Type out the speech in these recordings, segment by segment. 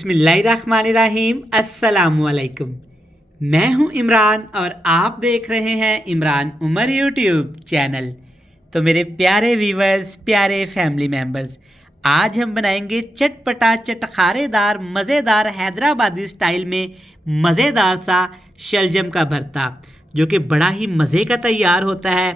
बिस्मिल्लाहिर्रहमानिर्रहीम अस्सलामुअलैकुम। मैं हूं इमरान और आप देख रहे हैं इमरान उमर यूट्यूब चैनल। तो मेरे प्यारे व्यूवर्स, प्यारे फैमिली मेम्बर्स, आज हम बनाएंगे चटपटा चटखारेदार मज़ेदार हैदराबादी स्टाइल में मज़ेदार सा शलजम का भरता, जो कि बड़ा ही मज़े का तैयार होता है।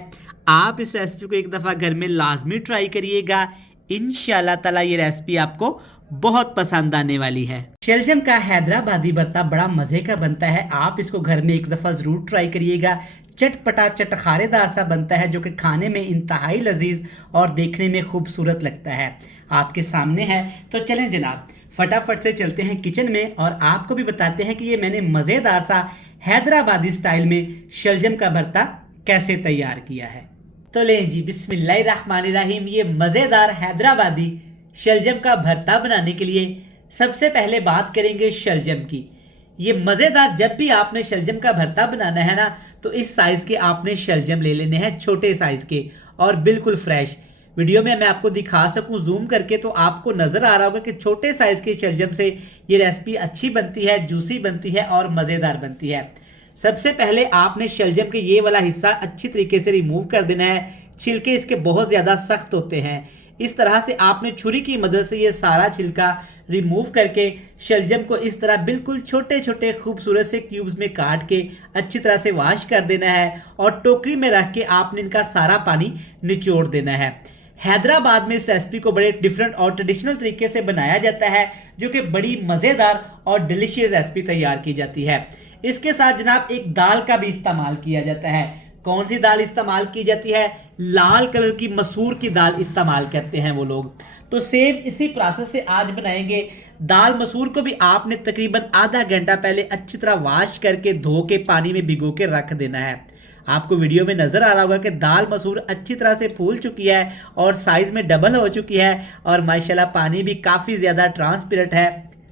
आप इस रेसिपी को एक दफ़ा घर में लाजमी ट्राई करिएगा। इंशाल्लाह ताला ये रेसिपी आपको बहुत पसंद आने वाली है। शलजम का हैदराबादी भरता बड़ा मज़े का बनता है। आप इसको घर में एक दफ़ा ज़रूर ट्राई करिएगा। चटपटा चटखारेदार सा बनता है, जो कि खाने में इंतहाई लजीज और देखने में खूबसूरत लगता है। आपके सामने है, तो चलें जनाब फटाफट से चलते हैं किचन में और आपको भी बताते हैं कि ये मैंने मज़ेदार सा हैदराबादी स्टाइल में शलजम का भरता कैसे तैयार किया है। तो लें जी, बिस्मिल्लाहिर्रहमानिर्रहीम। ये मज़ेदार हैदराबादी शलजम का भरता बनाने के लिए सबसे पहले बात करेंगे शलजम की। ये मज़ेदार, जब भी आपने शलजम का भरता बनाना है ना, तो इस साइज़ के आपने शलजम ले लेने हैं, छोटे साइज़ के और बिल्कुल फ्रेश। वीडियो में मैं आपको दिखा सकूं जूम करके, तो आपको नज़र आ रहा होगा कि छोटे साइज़ के शलजम से ये रेसिपी अच्छी बनती है, जूसी बनती है और मज़ेदार बनती है। सबसे पहले आपने शलजम के ये वाला हिस्सा अच्छी तरीके से रिमूव कर देना है। छिलके इसके बहुत ज़्यादा सख्त होते हैं। इस तरह से आपने छुरी की मदद से ये सारा छिलका रिमूव करके शलजम को इस तरह बिल्कुल छोटे छोटे खूबसूरत से क्यूब्स में काट के अच्छी तरह से वॉश कर देना है और टोकरी में रख के आपने इनका सारा पानी निचोड़ देना है। हैदराबाद में इस रेसिपी को बड़े डिफरेंट और ट्रेडिशनल तरीके से बनाया जाता है, जो कि बड़ी मज़ेदार और डिलीशियस रेसिपी तैयार की जाती है। इसके साथ जनाब एक दाल का भी इस्तेमाल किया जाता है। कौन सी दाल इस्तेमाल की जाती है? लाल कलर की मसूर की दाल इस्तेमाल करते हैं वो लोग। तो सेम इसी प्रोसेस से आज बनाएंगे। दाल मसूर को भी आपने तकरीबन आधा घंटा पहले अच्छी तरह वॉश करके धो के पानी में भिगो के रख देना है। आपको वीडियो में नज़र आ रहा होगा कि दाल मसूर अच्छी तरह से फूल चुकी है और साइज़ में डबल हो चुकी है और माशाल्लाह पानी भी काफ़ी ज़्यादा ट्रांसपेरेंट है,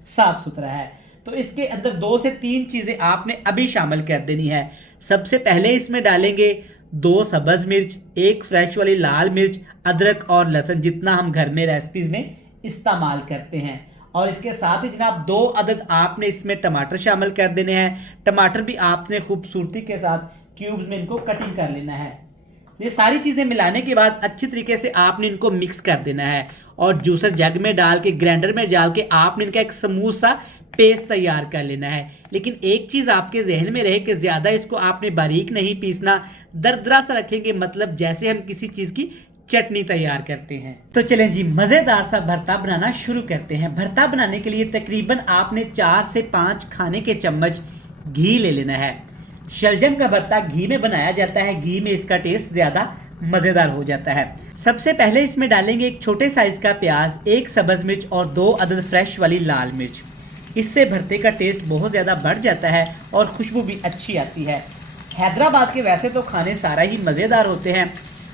साफ़ सुथरा है। तो इसके अंदर 2 से 3 चीज़ें आपने अभी शामिल कर देनी है। सबसे पहले इसमें डालेंगे 2 सब्ज़ मिर्च, 1 फ्रेश वाली लाल मिर्च, अदरक और लहसुन, जितना हम घर में रेसिपीज़ में इस्तेमाल करते हैं। और इसके साथ ही जनाब 2 अदद आपने इसमें टमाटर शामिल कर देने हैं। टमाटर भी आपने खूबसूरती के साथ क्यूब्स में इनको कटिंग कर लेना है। ये सारी चीज़ें मिलाने के बाद अच्छी तरीके से आपने इनको मिक्स कर देना है और जूसर जग में डाल के, ग्राइंडर में डाल के आपने इनका एक स्मूथ सा पेस्ट तैयार कर लेना है। लेकिन एक चीज़ आपके जहन में रहे कि ज़्यादा इसको आपने बारीक नहीं पीसना, दरदरा सा रखेंगे, मतलब जैसे हम किसी चीज़ की चटनी तैयार करते हैं। तो चलें जी, मज़ेदार सा भरता बनाना शुरू करते हैं। भरता बनाने के लिए तकरीबन आपने 4 से 5 खाने के चम्मच घी ले लेना है। शलजम का भरता घी में बनाया जाता है, घी में इसका टेस्ट ज़्यादा मज़ेदार हो जाता है। सबसे पहले इसमें डालेंगे एक छोटे साइज़ का प्याज, 1 सब्ज़ मिर्च और 2 अदद फ्रेश वाली लाल मिर्च। इससे भरते का टेस्ट बहुत ज़्यादा बढ़ जाता है और खुशबू भी अच्छी आती है। हैदराबाद के वैसे तो खाने सारा ही मज़ेदार होते हैं,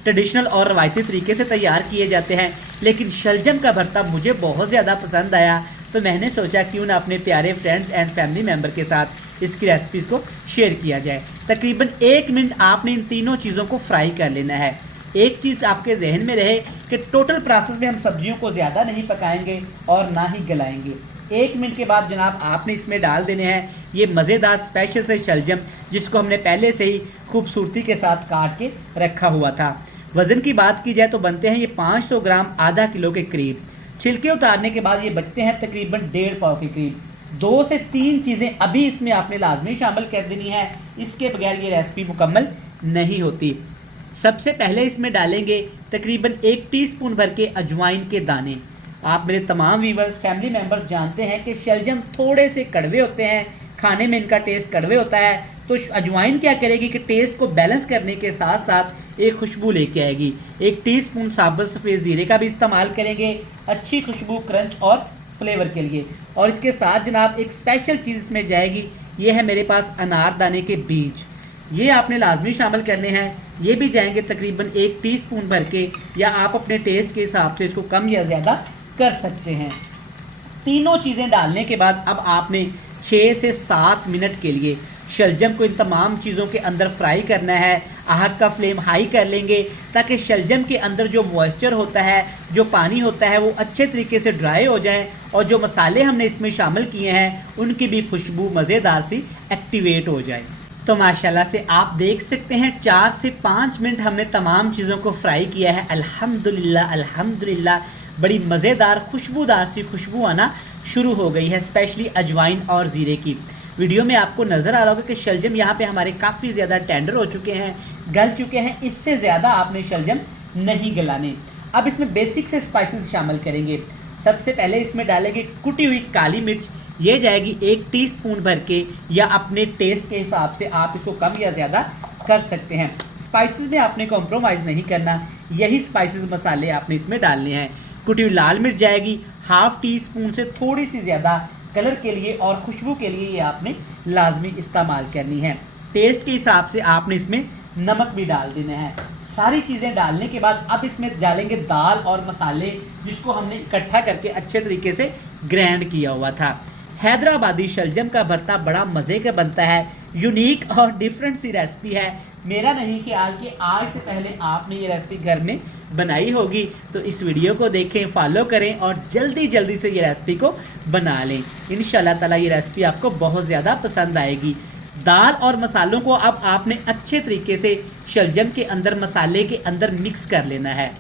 ट्रेडिशनल और रवायती तरीके से तैयार किए जाते हैं, लेकिन शलजम का भरता मुझे बहुत ज़्यादा पसंद आया, तो मैंने सोचा क्यों ना अपने प्यारे फ्रेंड्स एंड फैमिली मेम्बर के साथ इसकी रेसिपीज़ को शेयर किया जाए। तकरीबन 1 मिनट आपने इन तीनों चीज़ों को फ्राई कर लेना है। एक चीज़ आपके जहन में रहे कि टोटल प्रोसेस में हम सब्जियों को ज़्यादा नहीं पकाएंगे और ना ही गलाएंगे। 1 मिनट के बाद जनाब आपने इसमें डाल देने हैं ये मज़ेदार स्पेशल से शलजम, जिसको हमने पहले से ही खूबसूरती के साथ काट के रखा हुआ था। वज़न की बात की जाए तो बनते हैं ये 500 ग्राम, आधा किलो के करीब। छिलके उतारने के बाद ये बचते हैं तकरीबन 1.5 पाव के करीब। 2 से 3 चीज़ें अभी इसमें आपने लाजमी शामिल कर देनी है, इसके बगैर ये रेसिपी मुकम्मल नहीं होती। सबसे पहले इसमें डालेंगे तकरीबन 1 टीस्पून भर के अजवाइन के दाने। आप मेरे तमाम व्यूवर्स, फैमिली मेम्बर्स जानते हैं कि शलजम थोड़े से कड़वे होते हैं, खाने में इनका टेस्ट कड़वे होता है। तो अजवाइन क्या करेगी कि टेस्ट को बैलेंस करने के साथ साथ एक खुशबू लेके आएगी। 1 टीस्पून साबुत सफ़ेद ज़ीरे का भी इस्तेमाल करेंगे, अच्छी खुशबू, क्रंच और फ्लेवर के लिए। और इसके साथ जनाब एक स्पेशल चीज़ इसमें जाएगी, ये है मेरे पास अनारदाने के बीज, ये आपने लाजमी शामिल करने हैं। ये भी जाएंगे तकरीबन 1 टीस्पून भर के, या आप अपने टेस्ट के हिसाब से इसको कम या ज़्यादा कर सकते हैं। तीनों चीज़ें डालने के बाद अब आपने 6 से 7 मिनट के लिए शलजम को इन तमाम चीज़ों के अंदर फ्राई करना है। आग का फ्लेम हाई कर लेंगे ताकि शलजम के अंदर जो मॉइस्चर होता है, जो पानी होता है, वो अच्छे तरीके से ड्राई हो जाए और जो मसाले हमने इसमें शामिल किए हैं उनकी भी खुशबू मज़ेदार सी एक्टिवेट हो जाए। तो माशाल्लाह से आप देख सकते हैं 4 से 5 मिनट हमने तमाम चीज़ों को फ्राई किया है। अल्हम्दुलिल्लाह अल्हम्दुलिल्लाह बड़ी मज़ेदार खुशबूदार सी खुशबू आना शुरू हो गई है, स्पेशली अजवाइन और ज़ीरे की। वीडियो में आपको नज़र आ रहा होगा कि शलजम यहाँ पे हमारे काफ़ी ज़्यादा टेंडर हो चुके हैं, गल चुके हैं। इससे ज़्यादा आपने शलजम नहीं गलाने। अब इसमें बेसिक से स्पाइसेस शामिल करेंगे। सबसे पहले इसमें डालेंगे कुटी हुई काली मिर्च, ये जाएगी 1 टीस्पून भर के, या अपने टेस्ट के हिसाब से आप इसको कम या ज़्यादा कर सकते हैं। स्पाइसेस में आपने कॉम्प्रोमाइज़ नहीं करना, यही स्पाइसेस मसाले आपने इसमें डालने हैं। कुटी हुई लाल मिर्च जाएगी 1/2 टीस्पून से थोड़ी सी ज़्यादा, कलर के लिए और खुशबू के लिए ये आपने लाजमी इस्तेमाल करनी है। टेस्ट के हिसाब से आपने इसमें नमक भी डाल देना है। सारी चीज़ें डालने के बाद अब इसमें डालेंगे दाल और मसाले, जिसको हमने इकट्ठा करके अच्छे तरीके से ग्राइंड किया हुआ था। हैदराबादी शलजम का भरता बड़ा मज़े का बनता है, यूनिक और डिफरेंट सी रेसिपी है। मेरा नहीं ख्याल कि आज से पहले आपने ये रेसिपी घर में बनाई होगी, तो इस वीडियो को देखें, फॉलो करें और जल्दी जल्दी से ये रेसिपी को बना लें। इंशाल्लाह ताला ये रेसिपी आपको बहुत ज़्यादा पसंद आएगी। दाल और मसालों को अब आपने अच्छे तरीके से शलजम के अंदर, मसाले के अंदर मिक्स कर लेना है,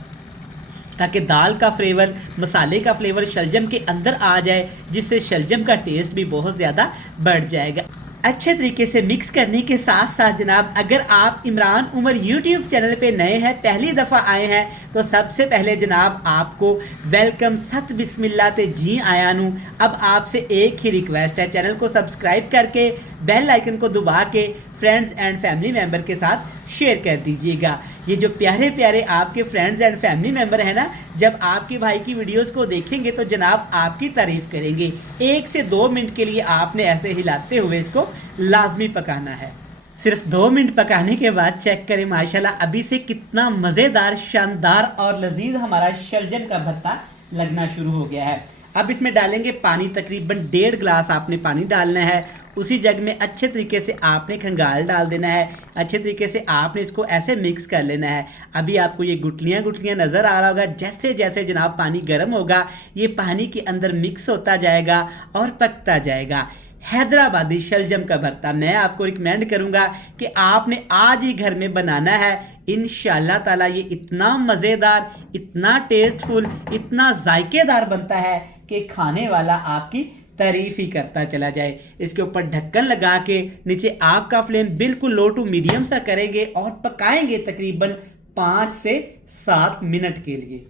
ताकि दाल का फ्लेवर, मसाले का फ्लेवर शलजम के अंदर आ जाए, जिससे शलजम का टेस्ट भी बहुत ज़्यादा बढ़ जाएगा। अच्छे तरीके से मिक्स करने के साथ साथ जनाब, अगर आप इमरान उमर यूट्यूब चैनल पे नए हैं, पहली दफ़ा आए हैं, तो सबसे पहले जनाब आपको वेलकम, सत बिस्मिल्लाह ते जी आया नू। अब आपसे एक ही रिक्वेस्ट है, चैनल को सब्सक्राइब करके बेल आइकन को दबा के फ्रेंड्स एंड फैमिली मेम्बर के साथ शेयर कर दीजिएगा। ये जो प्यारे प्यारे आपके फ्रेंड्स एंड फैमिली मेम्बर हैं ना, जब आपके भाई की वीडियोस को देखेंगे तो जनाब आपकी तारीफ़ करेंगे। 1 से 2 मिनट के लिए आपने ऐसे हिलाते हुए इसको लाजमी पकाना है। सिर्फ 2 मिनट पकाने के बाद चेक करें, माशाल्लाह अभी से कितना मज़ेदार, शानदार और लजीज हमारा शलजम का भरता लगना शुरू हो गया है। अब इसमें डालेंगे पानी, तकरीबन 1.5 गिलास आपने पानी डालना है। उसी जग में अच्छे तरीके से आपने खंगाल डाल देना है। अच्छे तरीके से आपने इसको ऐसे मिक्स कर लेना है। अभी आपको ये गुठलियाँ गुठलियाँ नज़र आ रहा होगा। जैसे जैसे जनाब पानी गर्म होगा, ये पानी के अंदर मिक्स होता जाएगा और पकता जाएगा। हैदराबादी शलजम का भरता मैं आपको रिकमेंड करूंगा कि आपने आज ही घर में बनाना है। इंशाल्लाह ताला ये इतना मज़ेदार, इतना टेस्टफुल, इतना जायकेदार बनता है कि खाने वाला आपकी तारीफ ही करता चला जाए। इसके ऊपर ढक्कन लगा के नीचे आग का फ्लेम बिल्कुल लो टू मीडियम सा करेंगे और पकाएंगे तकरीबन 5 से 7 मिनट के लिए।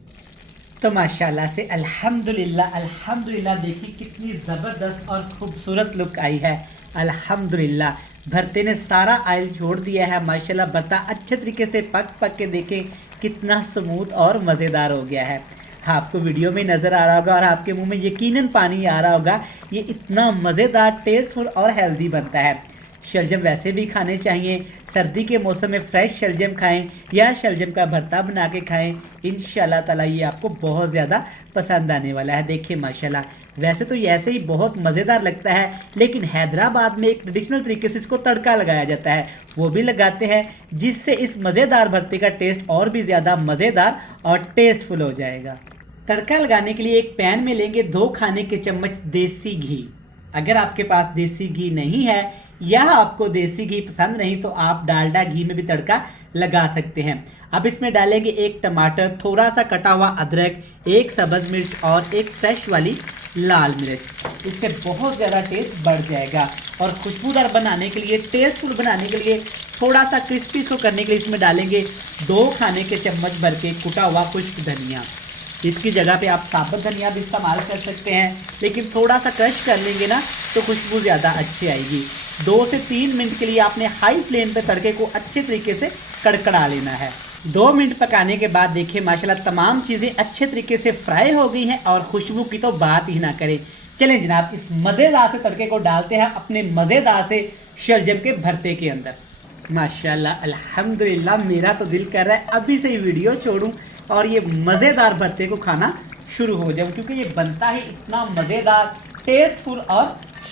तो माशाल्लाह से अल्हम्दुलिल्लाह अल्हम्दुलिल्लाह, देखिए कितनी ज़बरदस्त और ख़ूबसूरत लुक आई है। अल्हम्दुलिल्लाह भरते ने सारा ऑयल छोड़ दिया है। माशाल्लाह भरता अच्छे तरीके से पक के देखें कितना स्मूथ और मज़ेदार हो गया है। आपको वीडियो में नज़र आ रहा होगा और आपके मुंह में यकीनन पानी आ रहा होगा। ये इतना मज़ेदार, टेस्टफुल और हेल्दी बनता है। शलजम वैसे भी खाने चाहिए, सर्दी के मौसम में फ्रेश शलजम खाएं या शलजम का भरता बना के खाएं। इंशाल्लाह ताला ये आपको बहुत ज़्यादा पसंद आने वाला है। देखिए माशाल्लाह, वैसे तो ये ऐसे ही बहुत मज़ेदार लगता है, लेकिन हैदराबाद में एक ट्रेडिशनल तरीके से इसको तड़का लगाया जाता है, वो भी लगाते हैं, जिससे इस मज़ेदार भरते का टेस्ट और भी ज़्यादा मज़ेदार और टेस्टफुल हो जाएगा। तड़का लगाने के लिए एक पैन में लेंगे 2 खाने के चम्मच देसी घी। अगर आपके पास देसी घी नहीं है या आपको देसी घी पसंद नहीं, तो आप डालडा घी में भी तड़का लगा सकते हैं। अब इसमें डालेंगे 1 टमाटर, थोड़ा सा कटा हुआ अदरक, 1 सब्ज़ मिर्च और 1 फ्रेश वाली लाल मिर्च। इससे बहुत ज़्यादा टेस्ट बढ़ जाएगा। और खुशबूदार बनाने के लिए, टेस्टफुल बनाने के लिए, थोड़ा सा क्रिस्पी को करने के लिए इसमें डालेंगे 2 खाने के चम्मच भर के कुटा हुआ खुश्क धनिया। इसकी जगह पे आप साबुत धनिया भी इस्तेमाल कर सकते हैं, लेकिन थोड़ा सा क्रश कर लेंगे ना तो खुशबू ज़्यादा अच्छी आएगी। 2 से 3 मिनट के लिए आपने हाई फ्लेम पे तड़के को अच्छे तरीके से कड़कड़ा लेना है। 2 मिनट पकाने के बाद देखिए माशाल्लाह तमाम चीज़ें अच्छे तरीके से फ्राई हो गई हैं और खुशबू की तो बात ही ना करें। चलें जनाब, इस मज़ेदार से तड़के को डालते हैं अपने मज़ेदार से शलजम के भरते के अंदर। माशाल्लाह अल्हम्दुलिल्लाह, मेरा तो दिल कर रहा है अभी से ही वीडियो छोड़ूं और ये मज़ेदार भरते को खाना शुरू हो जाऊं, क्योंकि ये बनता ही इतना मज़ेदार, टेस्टफुल और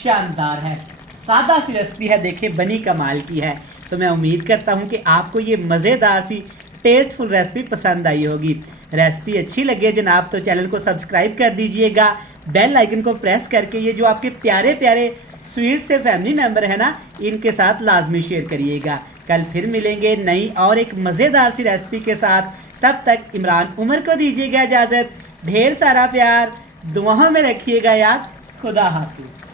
शानदार है। सादा सी रेसिपी है, देखिए बनी कमाल की है। तो मैं उम्मीद करता हूं कि आपको ये मज़ेदार सी, टेस्टफुल रेसिपी पसंद आई होगी। रेसिपी अच्छी लगे जनाब तो चैनल को सब्सक्राइब कर दीजिएगा, बेल आइकन को प्रेस करके ये जो आपके प्यारे प्यारे स्वीट से फैमिली मेम्बर है ना, इनके साथ लाजमी शेयर करिएगा। कल फिर मिलेंगे नई और एक मज़ेदार सी रेसिपी के साथ। तब तक इमरान उमर को दीजिएगा इजाज़त। ढेर सारा प्यार, दुआओं में रखिएगा याद। खुदा हाफिज़।